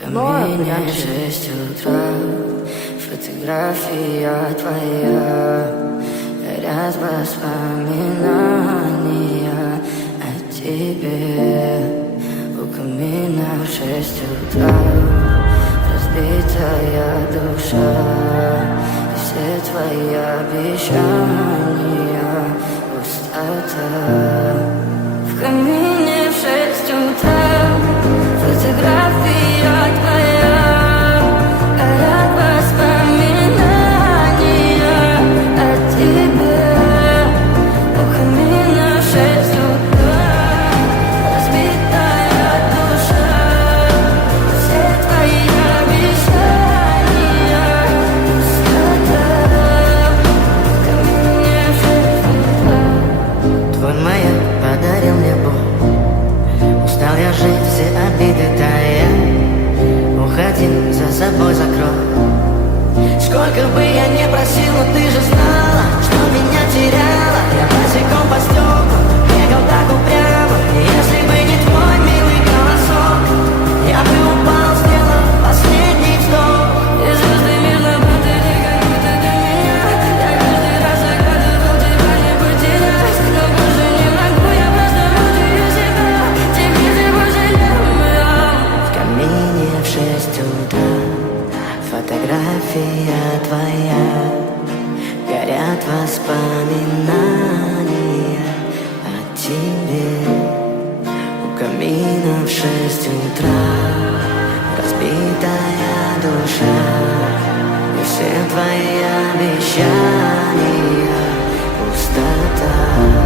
камине в 6 утра. Фотография твоя, горят воспоминания о тебе. У камина в 6 утра разбитая душа, и все твои обещания пустота. В камине в 6 утра фотография твоя, горят воспоминания о тебе. У камина в 6 утра разбитая душа, все твои обещания пустота. В камине в 6 утра. Твой маяк подарил мне боль, устал я жить, все обиды тая. Уходи, за собой закрой. Сколько бы я не просил, но ты же знала, что меня теряла. Я босиком по стеклу бегал так упрямо. И если бы не твой милый голосок, я бы упал, сделав последний вздох. И звезды мирно падали, как будто до меня. Я каждый раз загадывал тебя не потерять, но больше не могу, я просто мучаю себя. Теперь ты пожалел меня. В камине в 6 утра фотография твоя, горят воспоминания о тебе. У камина в 6 утра разбитая душа, и все твои обещания пустота.